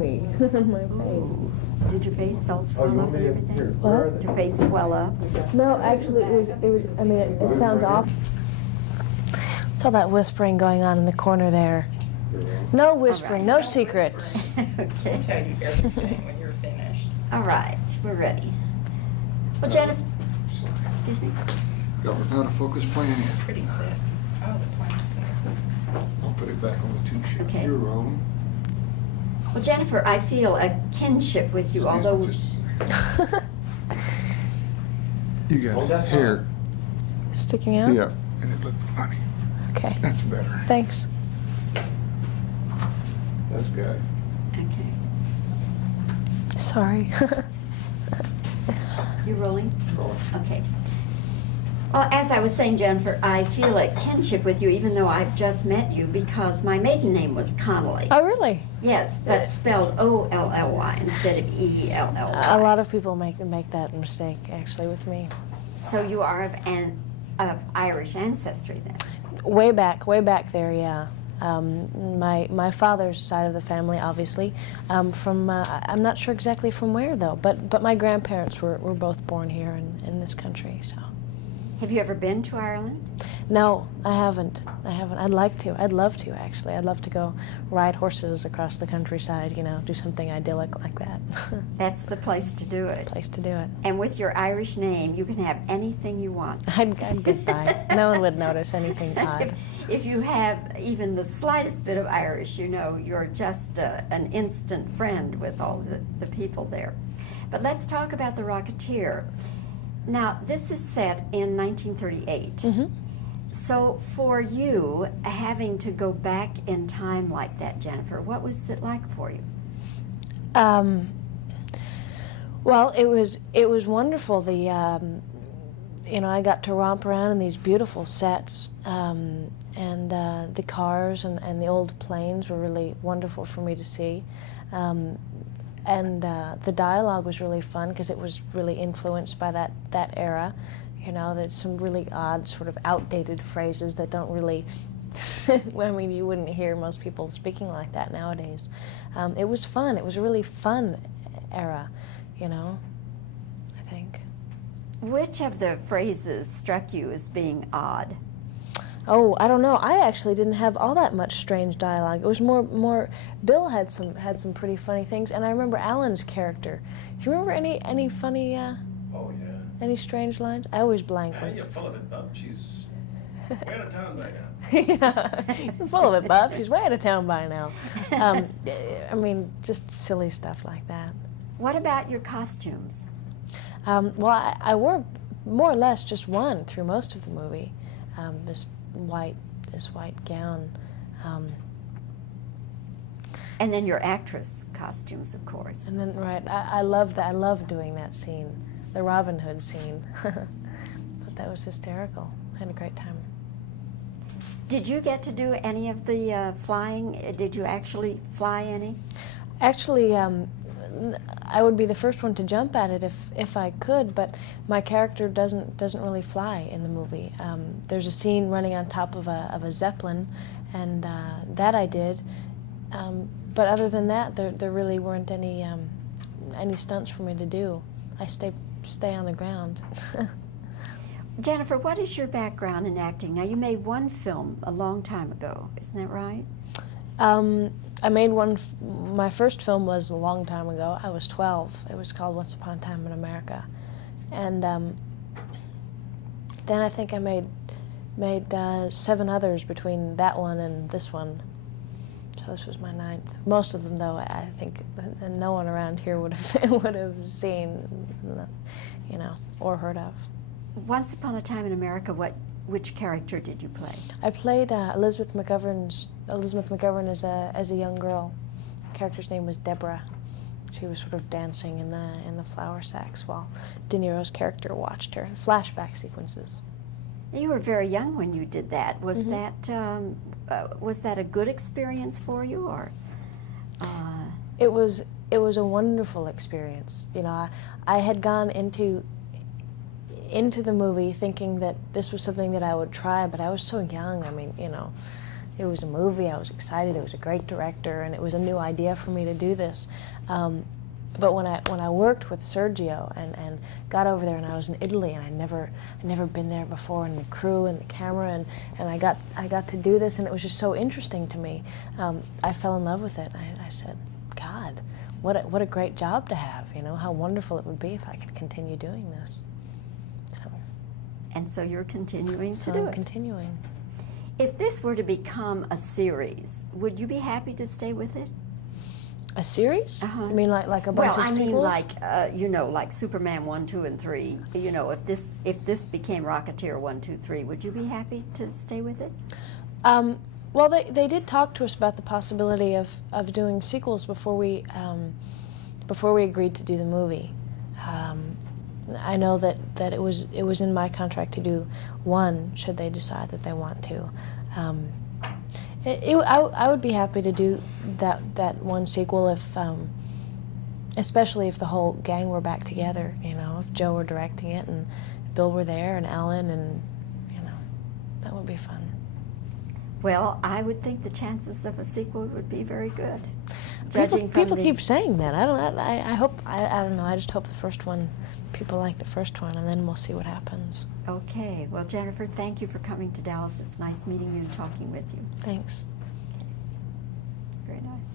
My face. Did your face all swell up and everything? What? Did your face swell up? No, actually, it was, I mean, it sounds off. Saw that whispering going on in the corner there. No whispering, no secrets. Okay. I'll tell you everything when you're finished. All right, we're ready. Well, Jennifer, excuse me. Got without a focus plan yet. Pretty sick. Oh, the planet's in focus. I'll put it back on the tube sheet. Okay. You're rolling. Well, Jennifer, I feel a kinship with you, although You got hair. Sticking out? Yeah, and it looked funny. Okay. That's better. Thanks. That's good. okay. Sorry. You rolling? Rolling. Okay. Well, as I was saying, Jennifer, I feel a kinship with you, even though I've just met you, because my maiden name was Connelly. Oh, really? Yes, but spelled O-L-L-Y instead of E-L-L-Y. A lot of people make that mistake, actually, with me. So you are of Irish ancestry, then? Way back there, yeah. My father's side of the family, obviously, from I'm not sure exactly from where though, but my grandparents were both born here in this country. So. Have you ever been to Ireland? No, I haven't. I'd like to. I'd love to, actually. I'd love to go ride horses across the countryside. You know, do something idyllic like that. That's the place to do it. Place to do it. And with your Irish name, you can have anything you want. I'd get by. No one would notice anything odd. If you have even the slightest bit of Irish, you know, you're just an instant friend with all the people there. But let's talk about The Rocketeer. Now, this is set in 1938. Mm-hmm. So for you, having to go back in time like that, Jennifer, what was it like for you? Well, it was wonderful. I got to romp around in these beautiful sets, and the cars and the old planes were really wonderful for me to see. And the dialogue was really fun because it was really influenced by that era. You know, there's some really odd, sort of outdated phrases that don't really, I mean, you wouldn't hear most people speaking like that nowadays. It was fun. It was a really fun era, you know, I think. Which of the phrases struck you as being odd? Oh, I don't know. I actually didn't have all that much strange dialogue. It was more. Bill had some pretty funny things, and I remember Alan's character. Do you remember any funny? Oh yeah. Any strange lines? I always blank. You're full of it, bub. She's way out of town by now. Yeah, you're full of it, Buff. She's way out of town by now. I mean, just silly stuff like that. What about your costumes? Well, I wore more or less just one through most of the movie. This white gown. And then your actress costumes, of course. And then, right, I love that. I love doing that scene, the Robin Hood scene. But that was hysterical. I had a great time. Did you get to do any of the flying? Did you actually fly any? Actually, I would be the first one to jump at it if I could, but my character doesn't really fly in the movie. There's a scene running on top of a Zeppelin, and that I did. But other than that, there really weren't any stunts for me to do. I stay on the ground. Jennifer, what is your background in acting? Now, you made one film a long time ago, isn't that right? I made one. My first film was a long time ago. I was 12. It was called Once Upon a Time in America, and then I think I made 7 others between that one and this one. So this was my 9th. Most of them, though, I think no one around here would have seen, you know, or heard of. Once Upon a Time in America, which character did you play? I played Elizabeth McGovern as a young girl. The character's name was Deborah. She was sort of dancing in the flour sacks while De Niro's character watched her. Flashback sequences. You were very young when you did that. Was that a good experience for you, or? It was a wonderful experience. You know, I had gone into the movie thinking that this was something that I would try, but I was so young. I mean, you know, it was a movie. I was excited. It was a great director, and it was a new idea for me to do this. But when I worked with Sergio and got over there, and I was in Italy, and I'd never been there before, and the crew and the camera, and I got to do this, and it was just so interesting to me. I fell in love with it. I said, God, what a great job to have. You know, how wonderful it would be if I could continue doing this. And so you're continuing to So do I'm it. continuing. If this were to become a series, would you be happy to stay with it? A series? Uh-huh. I mean, like a bunch Well, of I mean, sequels? like you know, like Superman 1, 2, and 3. You know, if this became Rocketeer 1, 2, 3, would you be happy to stay with it? Well, they did talk to us about the possibility of doing sequels before we agreed to do the movie. I know that it was in my contract to do one should they decide that they want to. I would be happy to do that one sequel if, especially if the whole gang were back together. You know, if Joe were directing it and Bill were there and Alan, and you know, that would be fun. Well, I would think the chances of a sequel would be very good. People keep saying that. I don't know. I hope. I don't know. I just hope the first one, people like the first one, and then we'll see what happens. Okay. Well, Jennifer, thank you for coming to Dallas. It's nice meeting you and talking with you. Thanks. Very nice.